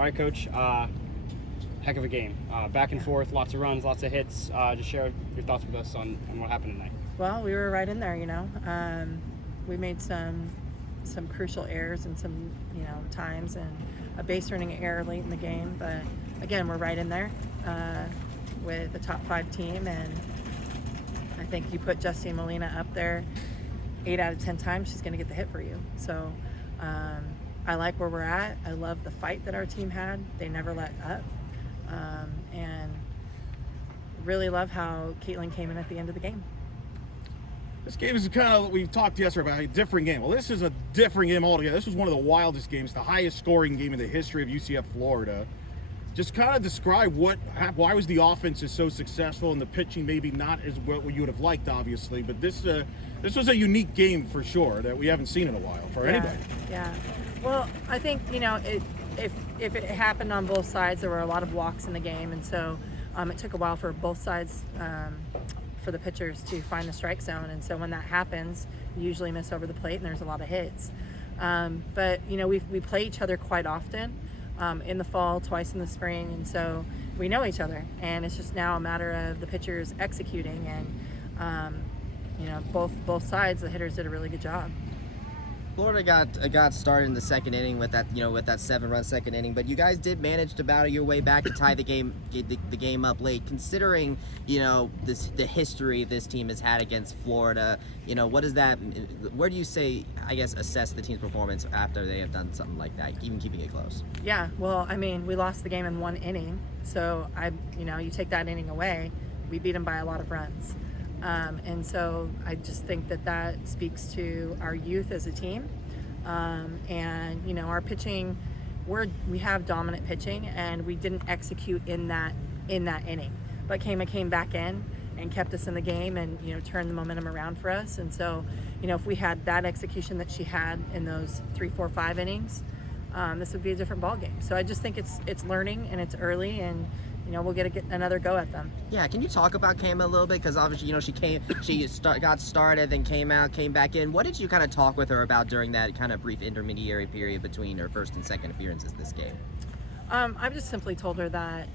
All right, Coach. Heck of a game. Back and forth, lots of runs, lots of hits. Just share your thoughts with us on what happened tonight. Well, we were right in there, we made some crucial errors and some, times, and a base running error late in the game. But again, we're right in there with a top 5 team, and I think you put Justine Molina up there 8 out of 10 times, she's going to get the hit for you. So I like where we're at. I love the fight that our team had. They never let up. And really love how Caitlin came in at the end of the game. This game is kind of, we talked yesterday about a different game. Well, this is a different game altogether. This was one of the wildest games, the highest scoring game in the history of UCF Florida. Just kind of describe why was the offense is so successful and the pitching maybe not as what you would have liked, obviously. But this was a unique game for sure that we haven't seen in a while for anybody. Yeah. Well, I think, if it happened on both sides, there were a lot of walks in the game. And so it took a while for both sides for the pitchers to find the strike zone. And so when that happens, you usually miss over the plate and there's a lot of hits. But, we play each other quite often. In the fall, twice in the spring, and so we know each other, and it's just now a matter of the pitchers executing, and both sides, the hitters did a really good job. Florida got started in the second inning with that 7-run second inning, but you guys did manage to battle your way back to tie the game up late. Considering the history this team has had against Florida, what does that? Where do you say, I guess, assess the team's performance after they have done something like that, even keeping it close? Yeah, well, we lost the game in 1 inning, so you take that inning away, we beat them by a lot of runs. And so I just think that speaks to our youth as a team. And, our pitching, we have dominant pitching, and we didn't execute in that inning. But Kama came back in and kept us in the game and, turned the momentum around for us. And so, if we had that execution that she had in those 3, 4, 5 innings, this would be a different ball game. So I just think it's learning, and it's early, and we'll get another go at them. Yeah, can you talk about Kama a little bit? Because obviously, she got started, then came back in. What did you kind of talk with her about during that kind of brief intermediary period between her first and second appearances this game? I've just simply told her that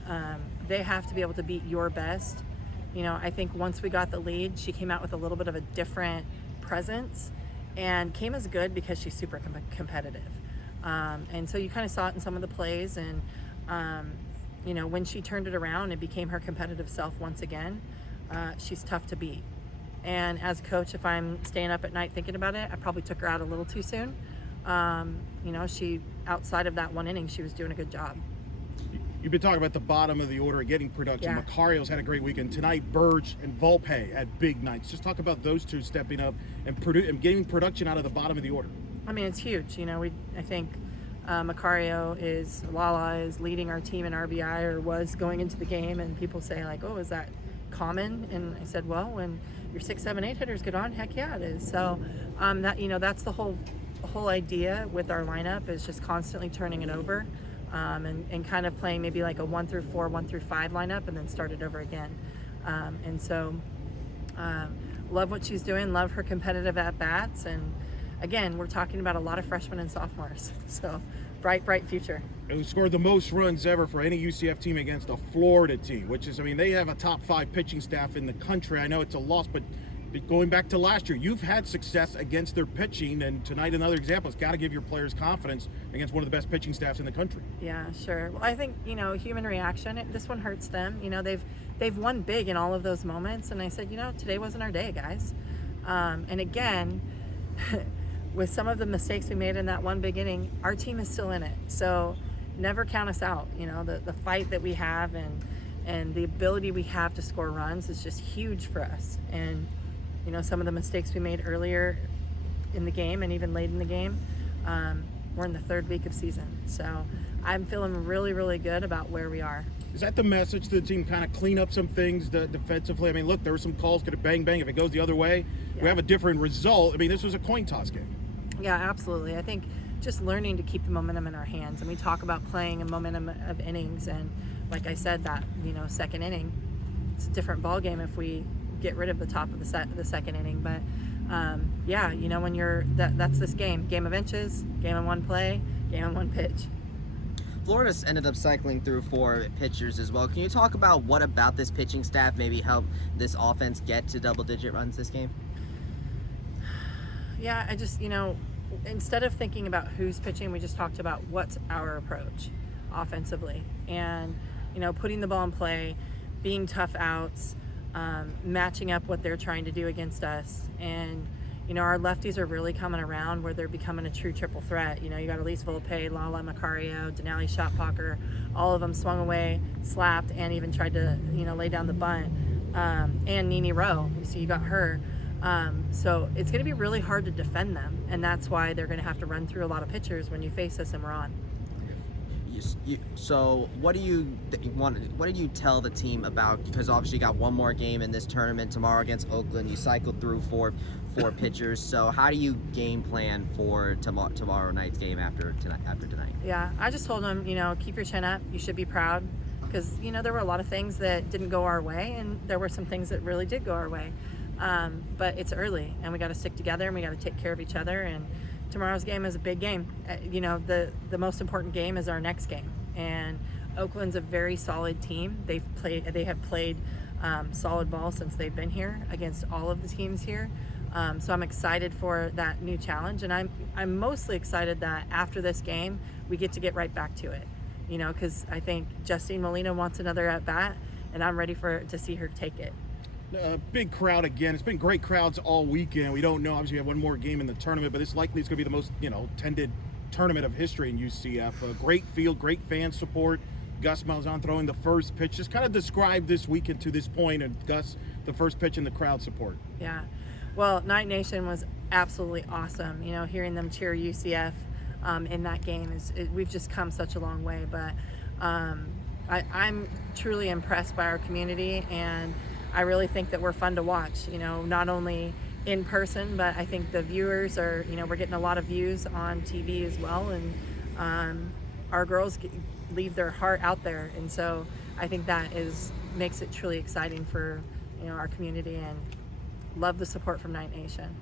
they have to be able to beat your best. I think once we got the lead, she came out with a little bit of a different presence, and Kama's good because she's super competitive. And so you kind of saw it in some of the plays, and when she turned it around and became her competitive self once again, she's tough to beat. And as a coach, if I'm staying up at night thinking about it, I probably took her out a little too soon. She, outside of that 1 inning, she was doing a good job. You've been talking about the bottom of the order, getting production. Yeah. Macario's had a great weekend. Tonight, Burge and Volpe had big nights. Just talk about those two stepping up and getting production out of the bottom of the order. It's huge. I think Lala is leading our team in RBI, or was going into the game, and people say like, oh, is that common? And I said, well, when your 6, 7, 8 hitters get on, heck yeah, it is. So that's the whole idea with our lineup, is just constantly turning it over, and kind of playing maybe like a 1 through 4, 1 through 5 lineup, and then start it over again. And so love what she's doing, love her competitive at bats, and again, we're talking about a lot of freshmen and sophomores, so bright future. Who scored the most runs ever for any UCF team against a Florida team, which is, they have a top 5 pitching staff in the country. I know it's a loss, but going back to last year, you've had success against their pitching, and tonight another example. It's got to give your players confidence against one of the best pitching staffs in the country. Yeah, sure. Well, I think, human reaction, this one hurts them. They've won big in all of those moments, and I said, today wasn't our day, guys. And again, with some of the mistakes we made in that one big inning, our team is still in it. So never count us out. The fight that we have and the ability we have to score runs is just huge for us. And, some of the mistakes we made earlier in the game and even late in the game, we're in the 3rd week of season. So I'm feeling really, really good about where we are. Is that the message to the team, kind of clean up some things defensively? Look, there were some calls, could have bang. If it goes the other way, we have a different result. This was a coin toss game. Yeah, absolutely. I think just learning to keep the momentum in our hands. And we talk about playing a momentum of innings. And like I said, that, second inning, it's a different ball game if we get rid of the top of the second inning. But when that's this game of inches, game in one play, game in one pitch. Florida's ended up cycling through 4 pitchers as well. Can you talk about what about this pitching staff maybe helped this offense get to double-digit runs this game? Yeah, I just, instead of thinking about who's pitching, we just talked about what's our approach offensively. And, putting the ball in play, being tough outs, matching up what they're trying to do against us. And, our lefties are really coming around where they're becoming a true triple threat. You got Elise Volpe, Lala Macario, Denali Shotpocker. All of them swung away, slapped, and even tried to, lay down the bunt. And Nini Rowe, so you got her. So it's going to be really hard to defend them, and that's why they're going to have to run through a lot of pitchers when you face us and we're on. So what do you tell the team about, because obviously you got one more game in this tournament tomorrow against Oakland. You cycled through four pitchers. So how do you game plan for tomorrow night's game after tonight? Yeah, I just told them, keep your chin up. You should be proud, because there were a lot of things that didn't go our way, and there were some things that really did go our way. But it's early, and we got to stick together, and we got to take care of each other. And tomorrow's game is a big game. The most important game is our next game. And Oakland's a very solid team. They have played solid ball since they've been here against all of the teams here. So I'm excited for that new challenge, and I'm mostly excited that after this game we get right back to it. Because I think Justine Molina wants another at bat, and I'm ready to see her take it. Big crowd again. It's been great crowds all weekend. We don't know. Obviously, we have one more game in the tournament, but it's going to be the most attended tournament of history in UCF. Great field, great fan support. Gus Malzahn throwing the first pitch. Just kind of describe this weekend to this point, and Gus, the first pitch and the crowd support. Yeah, well, Night Nation was absolutely awesome. Hearing them cheer UCF in that game we've just come such a long way. But I'm truly impressed by our community, and I really think that we're fun to watch, not only in person, but I think the viewers are, we're getting a lot of views on TV as well. And our girls leave their heart out there. And so I think that makes it truly exciting for, our community, and love the support from Night Nation.